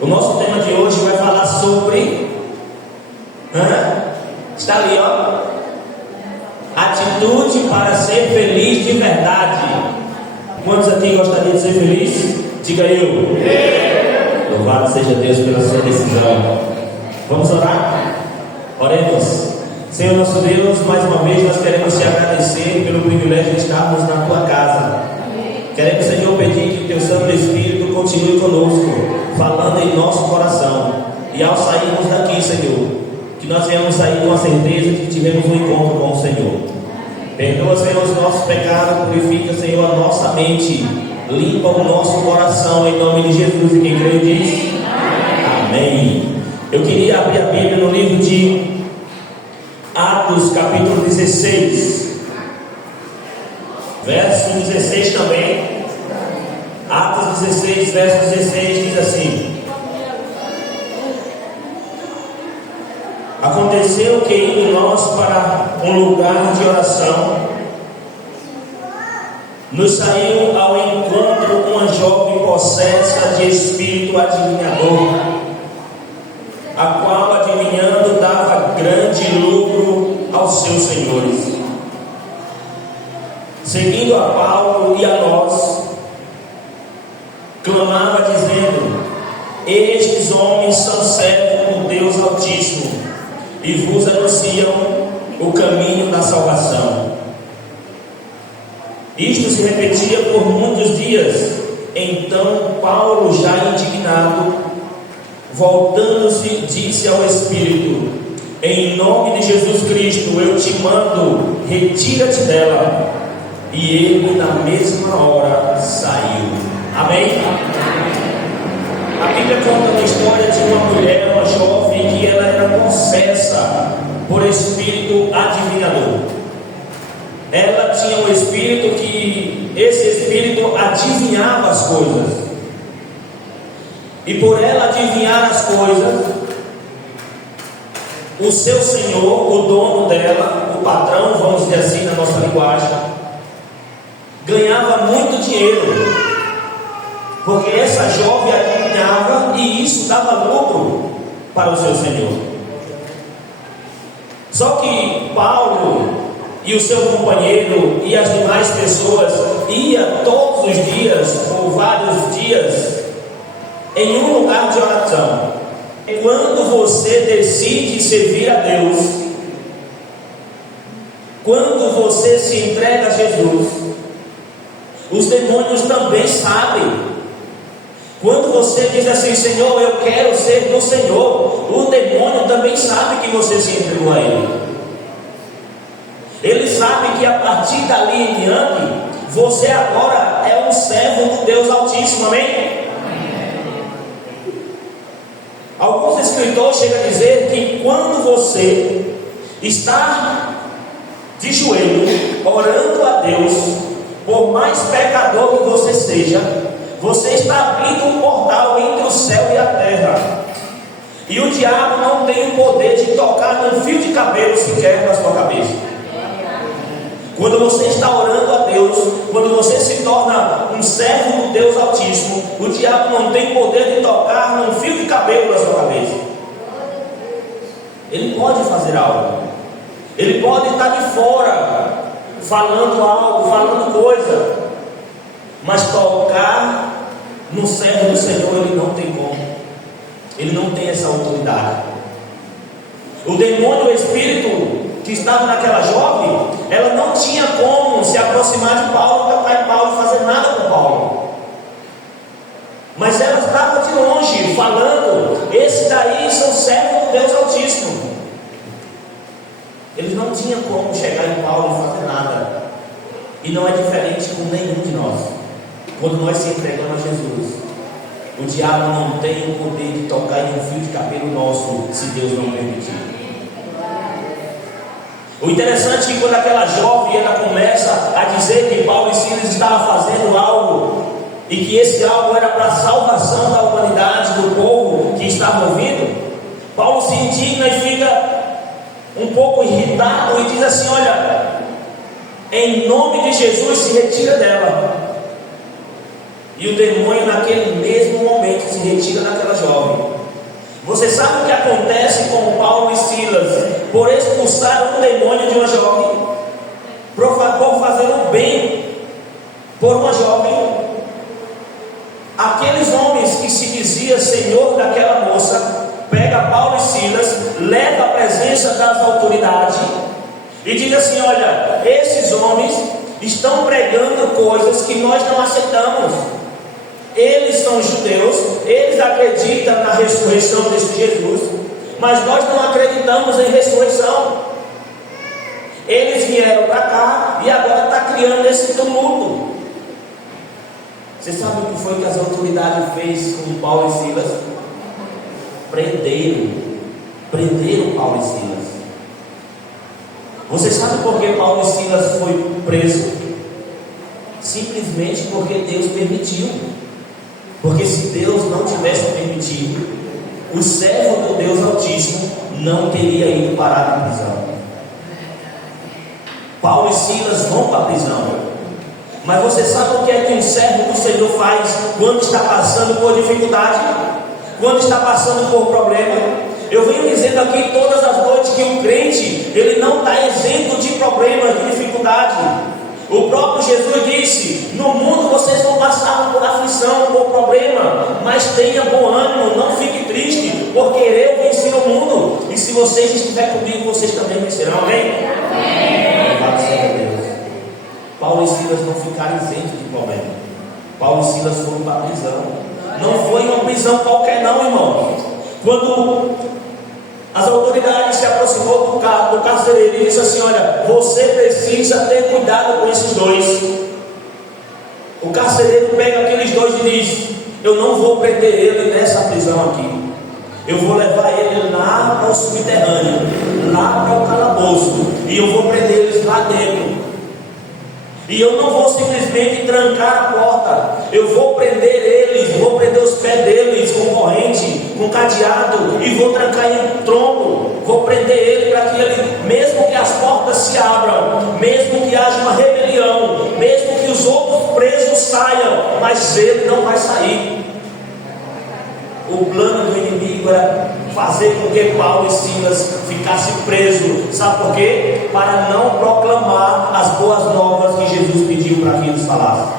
O nosso tema de hoje vai falar sobre está ali, ó, atitude para ser feliz de verdade. Quantos aqui gostariam de ser feliz? Diga eu. Louvado seja Deus pela sua decisão. Vamos orar? Oremos. Senhor nosso Deus, mais uma vez nós queremos te agradecer pelo privilégio de estarmos na tua casa. Queremos, Senhor, pedir que o teu Santo Espírito continue conosco, falando em nosso coração. E ao sairmos daqui, Senhor, que nós venhamos sair com a certeza de que tivemos um encontro com o Senhor. Perdoa, Senhor, os nossos pecados, purifica, Senhor, a nossa mente, limpa o nosso coração, em nome de Jesus. E quem crê diz amém. Eu queria abrir a Bíblia no livro de Atos, capítulo 16, verso 16 também. Atos 16, verso 16 diz assim: aconteceu que indo nós para um lugar de oração, nos saiu ao encontro uma jovem possessa de espírito adivinhador, a qual adivinhando dava grande lucro aos seus senhores. Seguindo a Paulo e a nós, clamava dizendo: estes homens são servos do Deus Altíssimo e vos anunciam o caminho da salvação. Isto se repetia por muitos dias. Então Paulo, já indignado, voltando-se, disse ao Espírito: em nome de Jesus Cristo eu te mando, retira-te dela. E ele na mesma hora saiu. Amém? A Bíblia conta uma história de uma mulher, uma jovem, que ela era possessa por espírito adivinhador. Ela tinha um espírito que esse espírito adivinhava as coisas. E por ela adivinhar as coisas, o seu senhor, o dono dela, o patrão, vamos dizer assim na nossa linguagem, ganhava muito dinheiro, porque essa jovem adivinhava e isso dava lucro para o seu senhor. Só que Paulo e o seu companheiro e as demais pessoas iam todos os dias, ou vários dias, em um lugar de oração. Quando você decide servir a Deus, quando você se entrega a Jesus, os demônios também sabem. Quando você diz assim: Senhor, eu quero ser do Senhor, o demônio também sabe que você se entregou a Ele. Ele sabe que a partir dali em diante, você agora é um servo do Deus Altíssimo. Amém? Alguns escritores chegam a dizer que quando você está de joelho, orando a Deus, por mais pecador que você seja, você está abrindo um portal entre o céu e a terra. E o diabo não tem o poder de tocar num fio de cabelo sequer na sua cabeça. Quando você está orando a Deus, quando você se torna um servo do Deus Altíssimo, o diabo não tem poder de tocar num fio de cabelo na sua cabeça. Ele pode fazer algo. Ele pode estar de fora, falando algo, falando coisa, mas tocar no servo do Senhor ele não tem como. Ele não tem essa autoridade. O demônio, o espírito que estava naquela jovem, ela não tinha como se aproximar de Paulo, tocar em Paulo, fazer nada com Paulo. Mas ela estava de longe, falando: esses daí são servos do Deus Altíssimo. Eles não tinham como chegar em Paulo e fazer nada. E não é diferente com nenhum de nós. Quando nós se entregamos a Jesus, o diabo não tem o poder de tocar em um fio de cabelo nosso, se Deus não permitir. O interessante é que quando aquela jovem ela começa a dizer que Paulo e Silas estavam fazendo algo, e que esse algo era para a salvação da humanidade, do povo que estava ouvindo, Paulo se indigna e fica um pouco irritado e diz assim: olha, em nome de Jesus se retira dela. E o demônio naquele mesmo momento se retira daquela jovem. Você sabe o que acontece com Paulo e Silas por expulsar um demônio de uma jovem, por fazer um bem por uma jovem? Aqueles homens que se dizia senhor daquela moça, pega Paulo e Silas, leva à presença das autoridades e diz assim: olha, esses homens estão pregando coisas que nós não aceitamos. Eles são judeus, eles acreditam na ressurreição desse Jesus, mas nós não acreditamos em ressurreição. Eles vieram para cá e agora está criando esse tumulto. Você sabe o que foi que as autoridades fez com Paulo e Silas? Prenderam Paulo e Silas. Você sabe por que Paulo e Silas foi preso? Simplesmente porque Deus permitiu. Porque se Deus não tivesse permitido, o servo do Deus Altíssimo não teria ido parar na prisão. Paulo e Silas vão para a prisão. Mas você sabe o que é que um servo do Senhor faz quando está passando por dificuldade? Quando está passando por problema? Eu venho dizendo aqui todas as noites que o crente, ele não está isento de problemas, de dificuldade. O próprio Jesus disse: no mundo vocês vão passar por aflição, por problema, mas tenha bom ânimo, não fique triste, porque eu venci o mundo, e se vocês estiverem comigo, vocês também vencerão. Amém? Louvado seja Deus. Paulo e Silas não ficaram isentos de problema. Paulo e Silas foram para a prisão. Não foi uma prisão qualquer não, irmão. Quando as autoridades se aproximou do carcereiro e disse assim: olha, você precisa ter cuidado com esses dois. O carcereiro pega aqueles dois e diz: eu não vou prender ele nessa prisão aqui, eu vou levar ele lá para o subterrâneo, lá para o calabouço, e eu vou prender eles lá dentro. E eu não vou simplesmente trancar a porta, eu vou prender eles, vou prender os pés deles com corrente, com cadeado, e vou trancar em um tronco, vou prender ele para que ele, mesmo que as portas se abram, mesmo que haja uma rebelião, mesmo que os outros presos saiam, mas ele não vai sair. O plano do inimigo era fazer com que Paulo e Silas ficassem presos. Sabe por quê? Para não proclamar as boas novas que Jesus pediu para que eles falassem.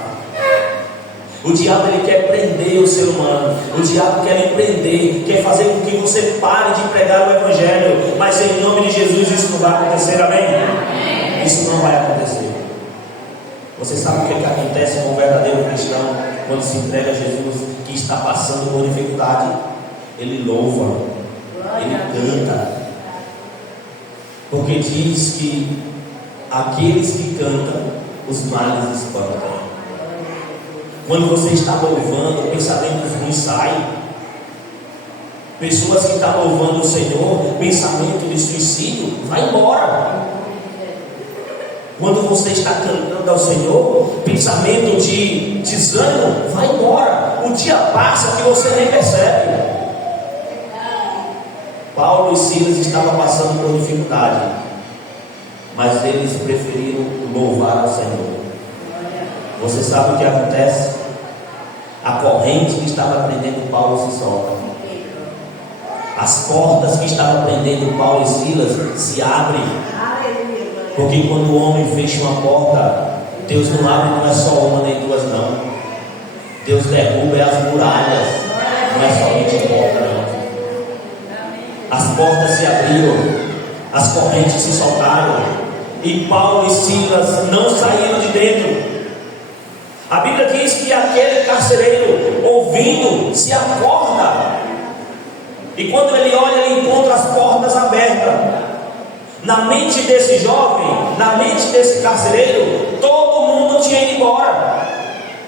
O diabo, ele quer prender o ser humano. O diabo quer lhe prender, quer fazer com que você pare de pregar o Evangelho. Mas em nome de Jesus isso não vai acontecer, amém? Isso não vai acontecer. Você sabe o que acontece com o verdadeiro cristão quando se entrega a Jesus, que está passando por dificuldade? Ele louva, ele canta, porque diz que aqueles que cantam, os males espantam. Quando você está louvando, pensamentos ruins saem. Pessoas que estão louvando o Senhor, pensamento de suicídio vai embora. Quando você está cantando ao Senhor, pensamento de desânimo vai embora. O dia passa que você nem percebe. Paulo e Silas estavam passando por dificuldade, mas eles preferiram louvar ao Senhor. Você sabe o que acontece? A corrente que estava prendendo Paulo se solta. As portas que estavam prendendo Paulo e Silas se abrem. Porque quando o homem fecha uma porta, Deus não abre, não é só uma nem duas não. Deus derruba as muralhas, não é somente a porta não. As portas se abriram, as correntes se soltaram, e Paulo e Silas não saíram de dentro. A Bíblia diz que aquele carcereiro, ouvindo, se acorda, e quando ele olha, ele encontra as portas abertas. Na mente desse jovem, na mente desse carcereiro, todo mundo tinha ido embora.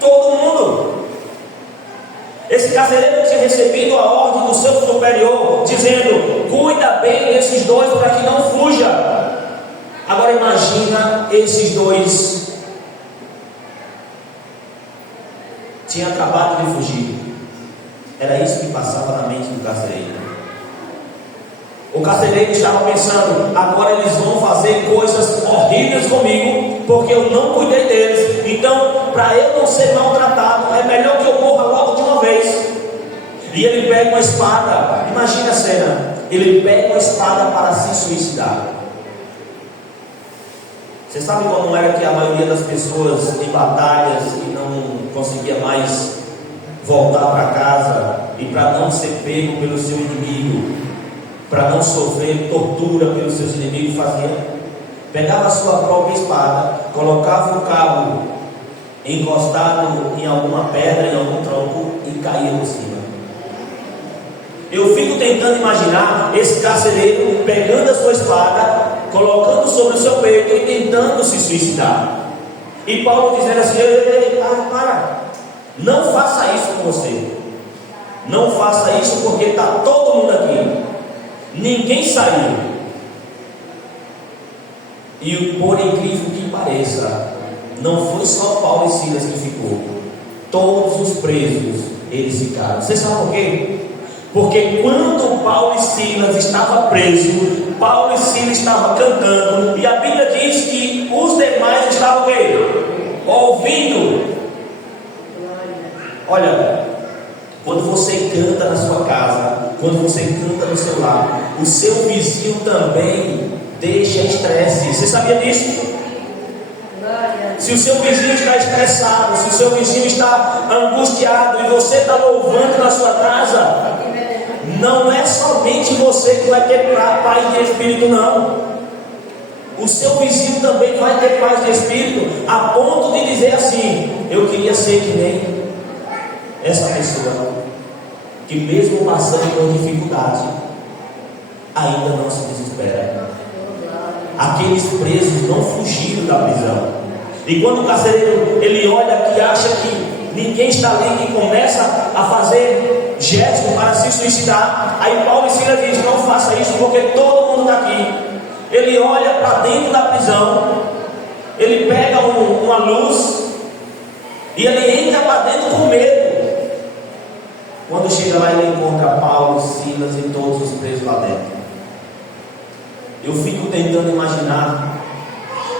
Todo mundo. Esse carcereiro tinha recebido a ordem do seu superior, dizendo: cuida bem desses dois para que não fuja. Agora imagina esses dois. Tinha acabado de fugir. Era isso que passava na mente do carcereiro. O carcereiro estava pensando: agora eles vão fazer coisas horríveis comigo, porque eu não cuidei deles. Então, para eu não ser maltratado, é melhor que eu morra logo de uma vez. E ele pega uma espada. Imagina a cena. Ele pega uma espada para se suicidar. Você sabe como era que a maioria das pessoas em batalhas e não conseguia mais voltar para casa, e para não ser pego pelo seu inimigo, para não sofrer tortura pelos seus inimigos, fazia? Pegava a sua própria espada, colocava o cabo encostado em alguma pedra, em algum tronco, e caía por cima. Eu fico tentando imaginar esse carcereiro pegando a sua espada, colocando sobre o seu peito e tentando se suicidar. E Paulo dizendo assim: ei, para. Não faça isso com você. Não faça isso, porque está todo mundo aqui. Ninguém saiu. E por incrível que pareça, não foi só Paulo e Silas que ficou. Todos os presos, eles ficaram. Você sabe por quê? Porque quando Paulo e Silas estavam presos, Paulo e Silas estavam cantando, e a Bíblia diz que os demais estavam o quê? Ouvindo. Olha, quando você canta na sua casa, quando você canta no seu lar, o seu vizinho também deixa estresse. Você sabia disso? Se o seu vizinho está estressado, se o seu vizinho está angustiado e você está louvando na sua casa, não é somente você que vai ter paz de espírito, não. O seu vizinho também vai ter paz de espírito, a ponto de dizer assim: eu queria ser que nem essa pessoa, que mesmo passando por dificuldade, ainda não se desespera. Aqueles presos não fugiram da prisão. E quando o carcereiro ele olha que acha que ninguém está ali, que começa a fazer gesto para se suicidar, aí Paulo e Silas diz: não faça isso, porque todo mundo está aqui. Ele olha para dentro da prisão, ele pega uma luz e ele entra para dentro com medo. Quando chega lá, ele encontra Paulo, Silas e todos os presos lá dentro. Eu fico tentando imaginar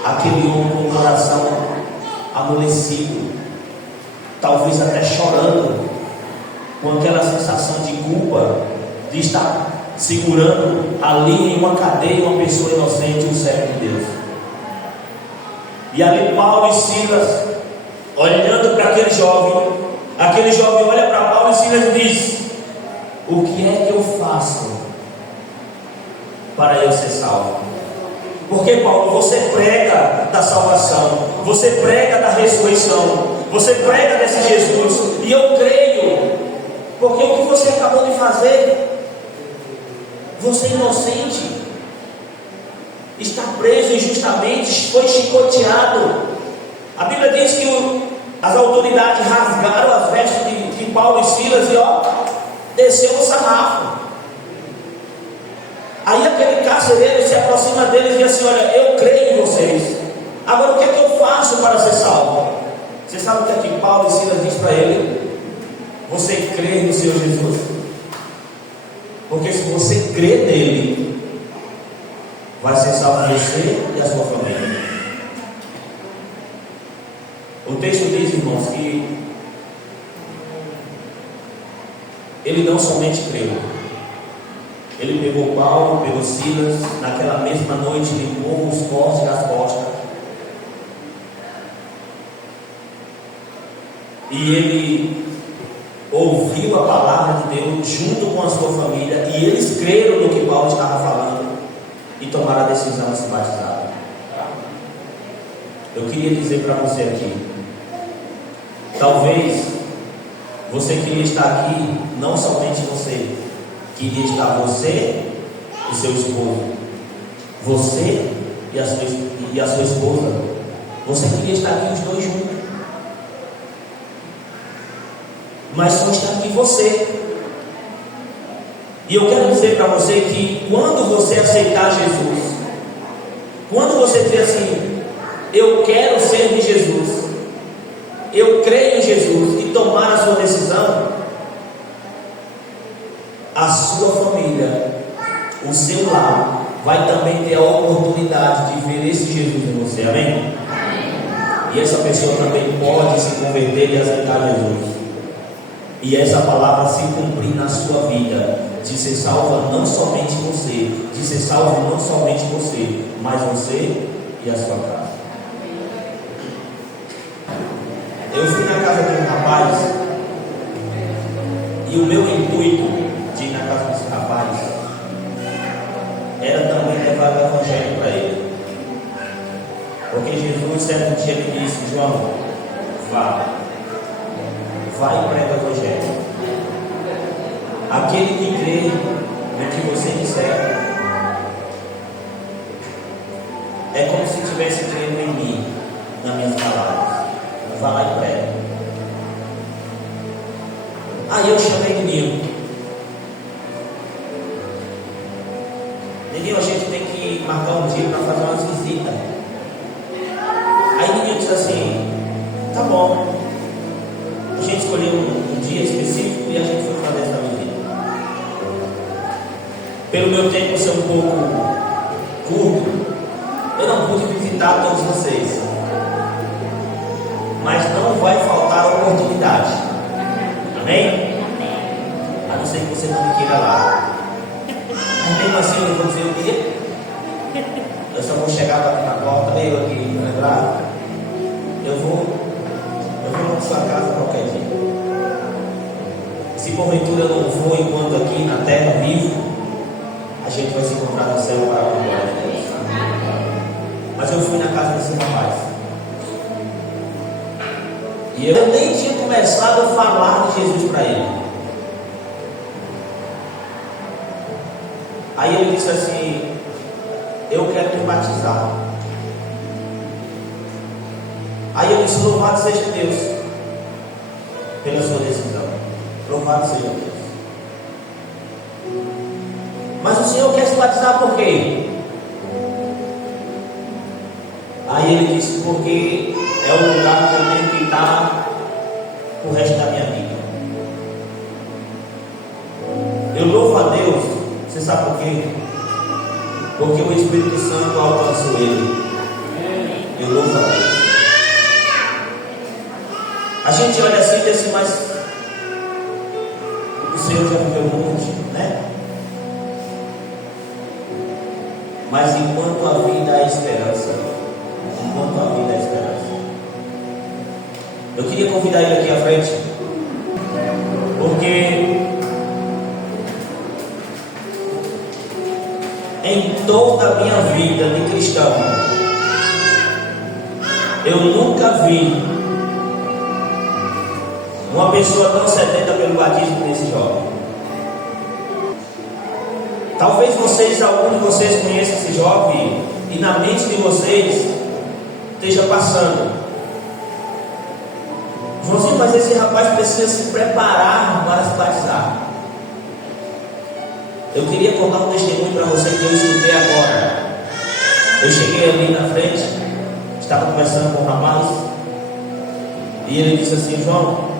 aquele homem com o coração amolecido, talvez até chorando, com aquela sensação de culpa de estar segurando ali em uma cadeia uma pessoa inocente, um servo de Deus. E ali Paulo e Silas, olhando para aquele jovem olha para Paulo e Silas e diz: o que é que eu faço para eu ser salvo? Porque Paulo, você prega da salvação, você prega da ressurreição, você prega desse Jesus, e eu creio, porque o que você acabou de fazer, você inocente, está preso injustamente, foi chicoteado. A Bíblia diz que as autoridades rasgaram as vestes de Paulo e Silas e desceu o sarrafo. Aí aquele carcereiro se aproxima deles e diz assim: olha, eu creio em vocês, agora o que é que eu faço para ser salvo? Você sabe o que é que Paulo e Silas diz para ele? Você crê no Senhor Jesus? Porque se você crê nele, vai ser salvo você e a sua família. O texto diz, irmãos, que ele não somente creu, ele pegou Paulo, pegou Silas, naquela mesma noite limpou os cortes e as costas, e ele ouviu a palavra de Deus junto com a sua família, e eles creram no que Paulo estava falando e tomaram a decisão de se batizar. Eu queria dizer para você aqui, talvez você queria estar aqui, não somente você, queria estar você e seu esposo, você e a sua esposa, você queria estar aqui os dois juntos, mas só está aqui você. E eu quero dizer para você que quando você aceitar Jesus, quando você dizer assim: eu quero ser de Jesus, eu creio em Jesus, e tomar a sua decisão, a sua família, o seu lar, vai também ter a oportunidade de ver esse Jesus em você, amém? E essa pessoa também pode se converter e aceitar Jesus. e essa palavra se cumprir na sua vida, de ser salva não somente você, de ser salvo não somente você, mas você e a sua casa. Eu fui na casa de um rapaz, e o meu intuito de ir na casa desse rapaz era também levar o evangelho para ele. Porque Jesus certo dia me disse: João, vai e prega o evangelho. Aquele que crê no que você disser é como se estivesse crendo em mim, nas minhas palavras. Vai lá e prega. Aí eu chamei o Nil. A gente tem que marcar um dia para fazer umas visitas. Aí o Nil disse assim: tá bom. A gente escolheu um dia específico e a gente foi fazer essa visita. Pelo meu tempo ser um pouco curto, eu não pude visitar todos vocês, mas não vai faltar oportunidade. Amém? A não ser que você não me queira lá. Mas mesmo assim eu vou dizer o quê? Eu só vou chegar, bater na porta, eu aqui lembrar. Eu vou na sua casa qualquer dia. Se porventura eu não for enquanto aqui na terra vivo, a gente vai se encontrar no céu para a glória de Deus. Mas eu fui na casa desse rapaz, e eu nem tinha começado a falar de Jesus para ele. Aí ele disse assim: eu quero te batizar. Aí eu disse: louvado seja Deus pela sua decisão. Louvado seja Deus. Mas o Senhor quer se batizar por quê? Aí ele disse: porque é o lugar que eu tenho que estar o resto da minha vida. Eu louvo a Deus. Você sabe por quê? Porque o Espírito Santo alcançou ele. Eu louvo a Deus. A gente olha assim e diz assim: mas o Senhor já viveu muito, né? Mas enquanto a vida há esperança, enquanto a vida há esperança. Eu queria convidar ele aqui à frente, porque em toda a minha vida de cristão, eu nunca vi uma pessoa tão sedenta pelo batismo desse jovem. Talvez vocês, alguns de vocês conheçam esse jovem, e na mente de vocês esteja passando: Joãozinho, mas esse rapaz precisa se preparar para se batizar. Eu queria contar um testemunho para você que eu escutei agora. Eu cheguei ali na frente, estava conversando com o rapaz, e ele disse assim: João,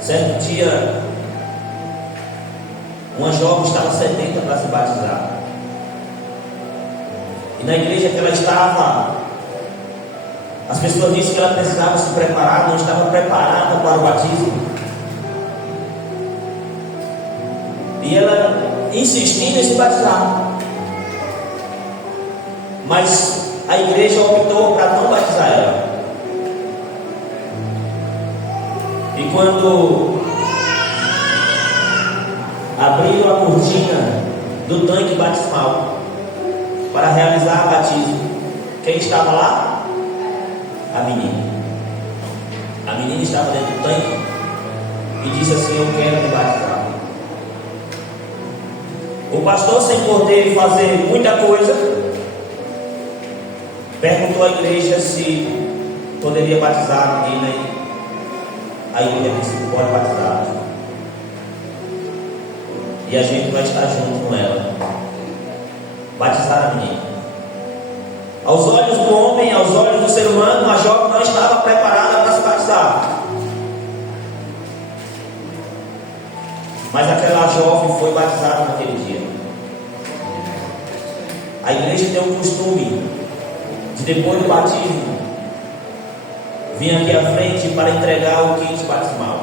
certo dia uma jovem estava sedenta para se batizar, e na igreja que ela estava, as pessoas disseram que ela precisava se preparar, não estava preparada para o batismo, e ela insistindo em se batizar, mas a igreja optou para não batizar ela. E quando abriram a cortina do tanque batismal para realizar o batismo, quem estava lá? A menina. A menina estava dentro do tanque e disse assim: eu quero me batizar. O pastor, sem poder fazer muita coisa, perguntou à igreja se poderia batizar a menina, e a igreja disse: pode batizar. E a gente vai estar junto com ela. Batizar a menina. Aos olhos do homem, aos olhos do ser humano, a jovem não estava preparada para se batizar. Mas aquela jovem foi batizada naquele dia. A igreja tem um costume de, depois do batismo, vir aqui à frente para entregar o kit batismal.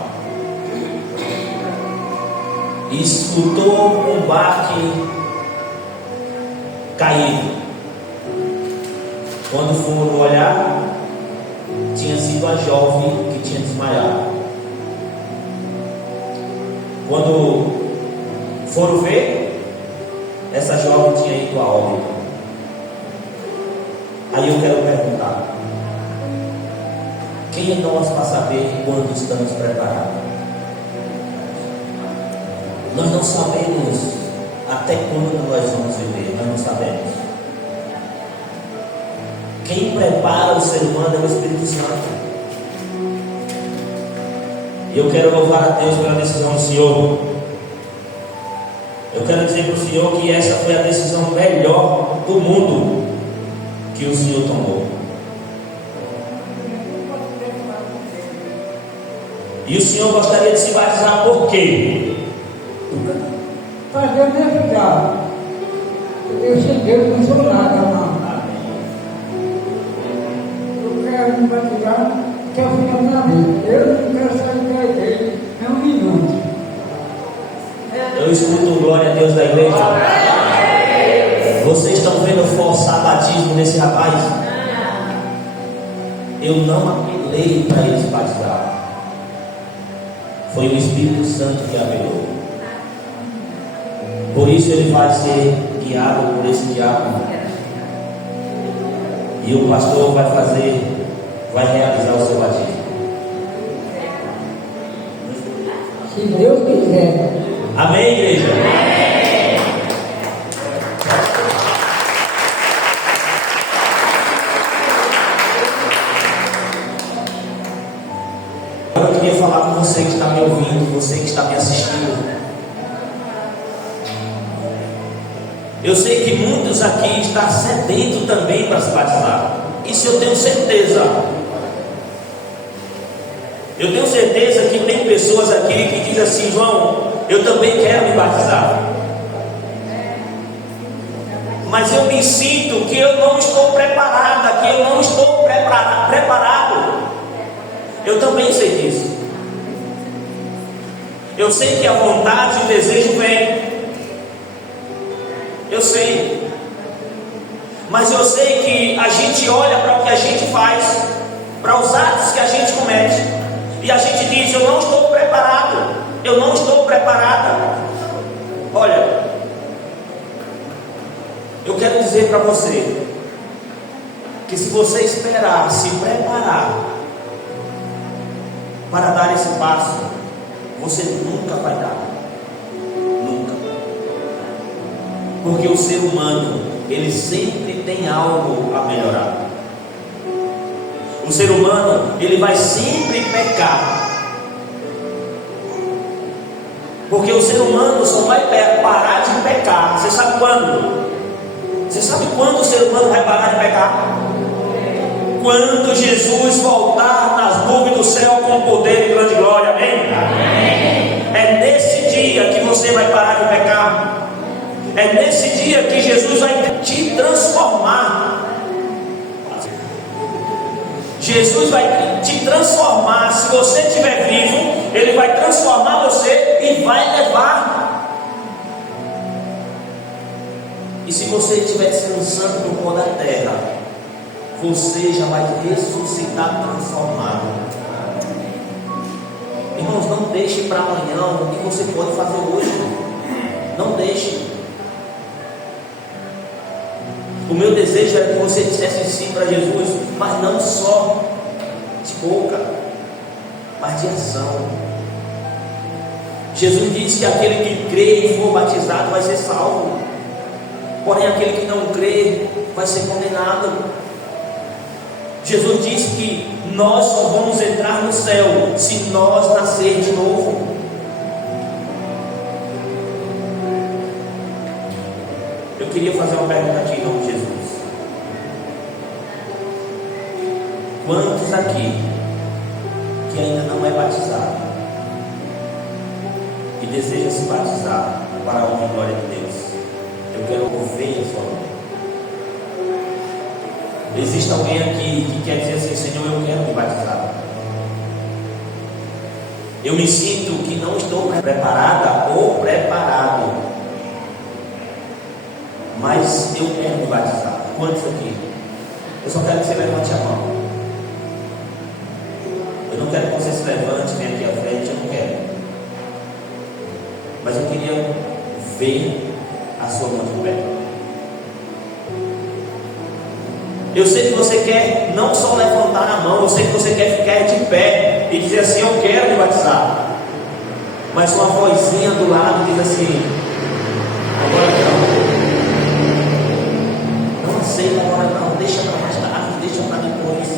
e escutou um barque caído. Quando foram olhar, tinha sido a jovem que tinha desmaiado. Quando foram ver, essa jovem tinha ido a óbito. Aí eu quero perguntar: quem é nós para saber quando estamos preparados? Nós não sabemos até quando nós vamos viver, nós não sabemos. Quem prepara o ser humano é o Espírito Santo. E eu quero louvar a Deus pela decisão do Senhor. Eu quero dizer para o Senhor que essa foi a decisão melhor do mundo que o Senhor tomou. E o Senhor gostaria de se batizar por quê? Fazer minha vida. Eu cheguei, não sou nada, não. Eu quero me batizar até o final da vida. Eu não quero sair da igreja, é um minuto. Eu escuto glória a Deus da igreja. Vocês estão vendo forçar batismo nesse rapaz? Eu não apelei para ele se batizar. Foi o Espírito Santo que apelou. Por isso ele vai ser guiado por esse diácono. E o pastor vai realizar o seu batismo. Se Deus quiser. Amém, igreja? Eu queria falar com você que está me ouvindo, você que está me assistindo. Eu sei que muitos aqui estão sedentos também para se batizar. Isso eu tenho certeza. Eu tenho certeza que tem pessoas aqui que dizem assim: João, eu também quero me batizar, mas eu me sinto que eu não estou preparada, que eu não estou preparado. Eu também sei disso. Eu sei que a vontade e o desejo vem. Eu sei. Mas eu sei que a gente olha para o que a gente faz, para os atos que a gente comete, e a gente diz: eu não estou preparado, eu não estou preparada. Olha, eu quero dizer para você que se você esperar se preparar para dar esse passo, você nunca vai dar. Nunca. Porque o ser humano, ele sempre tem algo a melhorar. O ser humano, ele vai sempre pecar. Porque o ser humano só vai parar de pecar. Você sabe quando? Você sabe quando o ser humano vai parar de pecar? Quando Jesus voltar nas nuvens do céu com poder e grande glória. Amém? Amém. É nesse dia que você vai parar de pecar. É nesse dia que Jesus vai te transformar. Jesus vai te transformar. Se você estiver vivo, Ele vai transformar você e vai levar. E se você estiver sendo santo no pó da terra, você já vai ressuscitar transformado. Irmãos, não deixe para amanhã o que você pode fazer hoje. Não deixe. O meu desejo era que você dissesse sim para Jesus, mas não só de boca, mas de ação. Jesus disse que aquele que crê e for batizado vai ser salvo, porém aquele que não crê vai ser condenado. Jesus disse que nós só vamos entrar no céu se nós nascer de novo. Eu queria fazer uma pergunta aqui em nome de Jesus. Quantos aqui que ainda não é batizado e deseja se batizar para a honra e glória de Deus? Eu quero ouvir a sua mão. Existe alguém aqui que quer dizer assim: Senhor, eu quero me batizar. Eu me sinto que não estou preparada ou preparado, mas eu quero me batizar. Quantos aqui? Eu só quero que você levante a mão. Eu não quero que você se levante, venha aqui à frente, eu não quero. Mas eu queria ver a sua mão de pé. Eu sei que você quer não só levantar a mão, eu sei que você quer ficar de pé e dizer assim: eu quero me batizar. Mas uma vozinha do lado diz assim: agora não. Não aceita agora não, deixa para mais tarde, deixa para depois.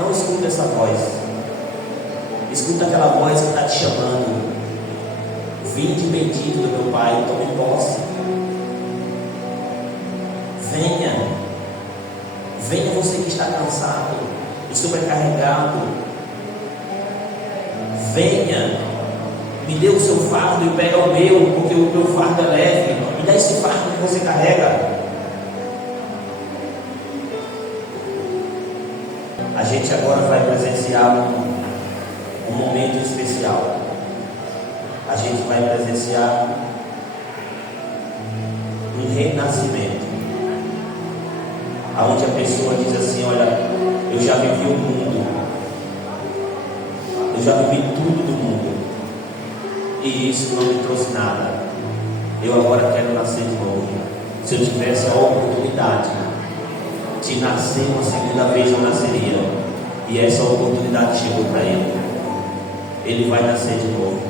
Não escuta essa voz. Escuta aquela voz que está te chamando. Vinde bendito do meu Pai, tome posse. Venha. Venha você que está cansado e sobrecarregado. Venha. Me dê o seu fardo e pega o meu, porque o meu fardo é leve. Me dá esse fardo que você carrega. A gente agora vai presenciar um momento especial. A gente vai presenciar um renascimento, aonde a pessoa diz assim: olha, eu já vivi o mundo, eu já vivi tudo do mundo, e isso não me trouxe nada. Eu agora quero nascer de novo. Se eu tivesse a oportunidade de nascer uma segunda vez, eu nasceria. E essa oportunidade chegou para ele. Ele vai nascer de novo.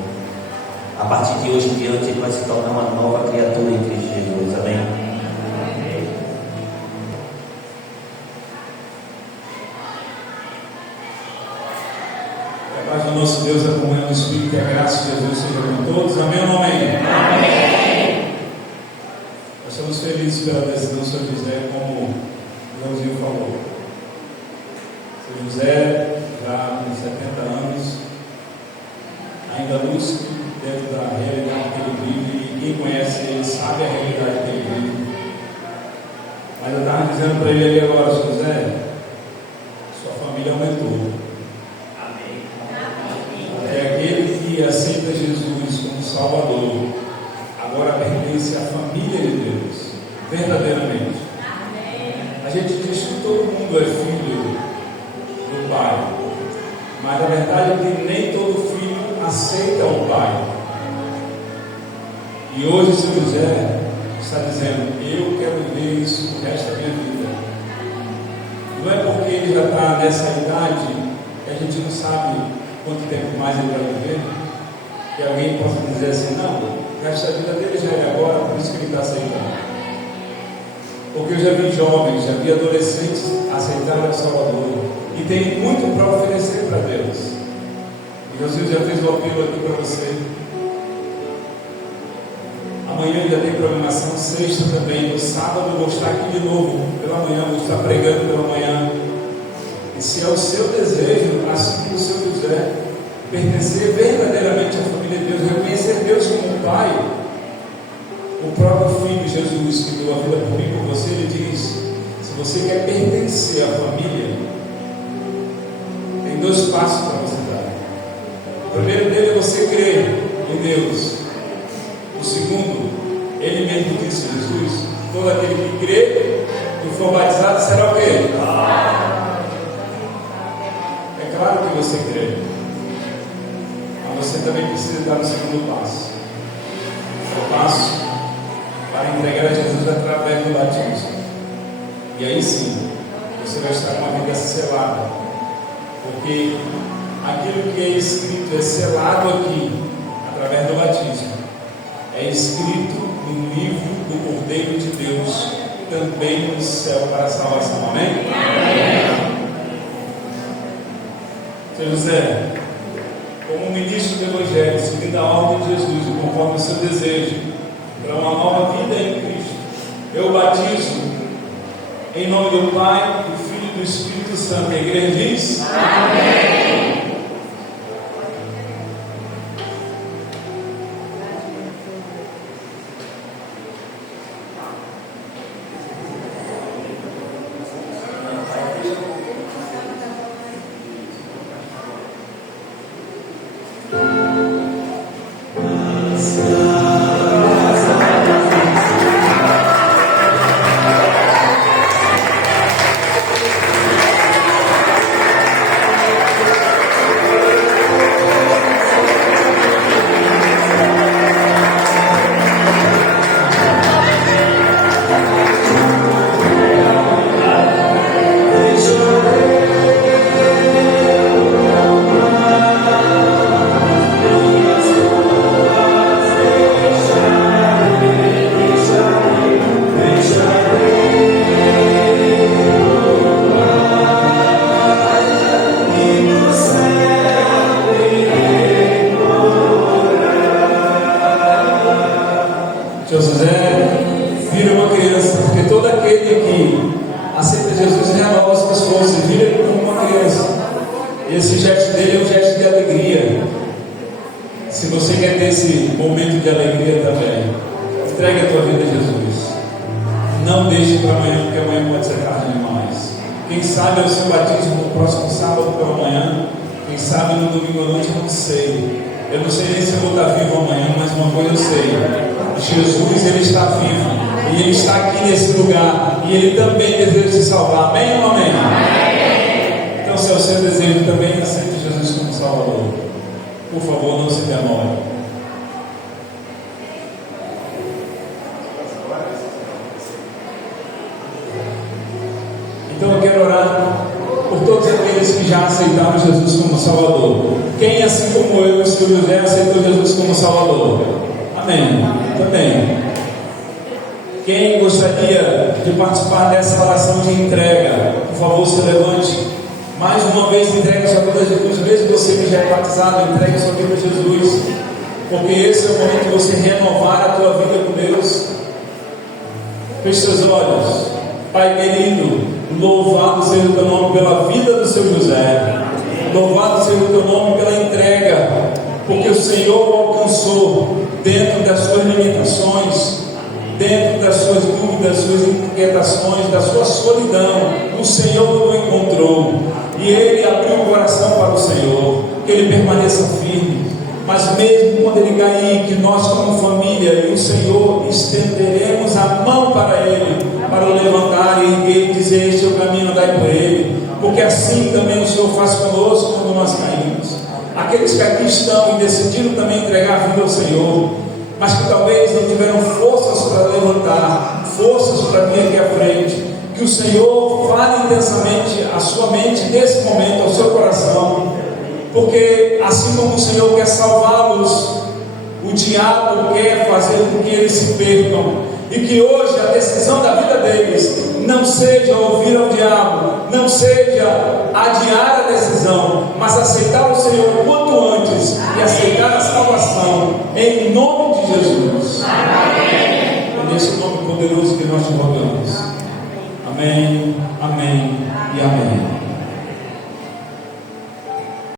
A partir de hoje em diante, ele vai se tornar uma nova criatura em Cristo Jesus. Amém? A paz do nosso Deus, a comunhão do Espírito e a graça de Jesus seja com todos. Amém ou não amém? Amém. Nós estamos felizes pela decisão do Sr. José, como o Joãozinho falou. O Sr. José, já com 70 anos, ainda lúcido dentro da realidade que ele vive, e quem conhece ele sabe a realidade que ele vive. Mas eu estava dizendo para ele ali agora: Sr. José, sua família aumentou. É aquele que aceita Jesus como Salvador, agora pertence à família de Deus, verdadeiramente. A gente diz que todo mundo é filho do Pai, mas a verdade é que nem todo filho aceita o Pai. E hoje o Sr. José está dizendo: eu quero ver isso no resto da minha vida. Não é porque ele já está nessa idade que a gente não sabe quanto tempo mais ele vai viver, que alguém possa dizer assim: não, o resto da vida dele já é agora, por isso que ele está aceitando. Porque eu já vi jovens, já vi adolescentes aceitarem o Salvador e tem muito para oferecer para Deus. E Jesus já fez um apelo aqui para você. Amanhã já tem programação, sexta também. No sábado eu vou estar aqui de novo pela manhã, vou estar pregando pela manhã. E se é o seu desejo, assim como o Sr. José, pertencer verdadeiramente à família de Deus, reconhecer Deus como Pai, o próprio Filho Jesus, que deu a vida por mim e por você, ele diz: se você quer pertencer à família, tem 2 passos para você dar. O primeiro dele é você crer em Deus. O segundo, ele mesmo disse: Jesus, todo aquele que crê e for batizado será o quê? É claro que você crê, mas você também precisa dar o segundo passo. O passo para entregar a Jesus através do batismo. E aí sim, você vai estar com a vida selada, porque aquilo que é escrito é selado aqui, através do batismo, é escrito no livro do Cordeiro de Deus, também no céu, para a salvação. Amém? Amém. Sr. José, como ministro do Evangelho, seguindo a ordem de Jesus e conforme o seu desejo para uma nova vida em Cristo, eu batizo em nome do Pai, do Filho e do Espírito Santo. A igreja diz: amém. Seu José, vira uma criança, porque todo aquele que aceita Jesus renova suas forças, vira ele como uma criança. E esse gesto dele é um gesto de alegria. Se você quer ter esse momento de alegria também, entregue a tua vida a Jesus. Não deixe para amanhã, porque amanhã pode ser tarde demais. Quem sabe é o seu batismo no próximo sábado pela manhã, quem sabe no domingo à noite, eu não sei. Eu não sei nem se eu vou estar vivo amanhã, mas uma coisa eu sei: Jesus, Ele está vivo, e Ele está aqui nesse lugar, e Ele também deseja te salvar. Amém ou amém? Amém. Então, se é o seu desejo, também aceite Jesus como Salvador. Por favor, não se demore. Então eu quero orar por todos aqueles que já aceitaram Jesus como Salvador. Quem, assim como eu e o Senhor José, aceitou Jesus como Salvador? Amém. Também. Quem gostaria de participar dessa oração de entrega, por favor, se levante. Mais uma vez, entregue sua vida a Jesus. Mesmo você que já é batizado, entregue sua vida a Jesus, porque esse é o momento de você renovar a tua vida com Deus. Feche seus olhos. Pai querido, louvado seja o teu nome pela vida do seu José. Louvado seja o teu nome pela entrega, porque o Senhor o alcançou dentro das suas limitações, dentro das suas dúvidas, suas inquietações, da sua solidão. O Senhor o encontrou e ele abriu o coração para o Senhor. Que ele permaneça firme, mas mesmo quando ele cair, que nós como família e o Senhor estenderemos a mão para ele, para o levantar e erguer e dizer: este é o caminho, andai por ele, porque assim também o Senhor faz conosco quando nós caímos. Aqueles que aqui estão e decidiram também entregar a vida ao Senhor, mas que talvez não tiveram forças para levantar, forças para vir aqui à frente, que o Senhor fale intensamente a sua mente nesse momento, ao seu coração, porque assim como o Senhor quer salvá-los, o diabo quer fazer com que eles se percam, e que hoje a decisão da vida deles não seja ouvir ao diabo, não seja adiar a decisão, mas aceitar o Senhor quanto antes e aceitar a salvação em nome de Jesus. É nesse nome poderoso que nós te rogamos. Amém, amém e amém.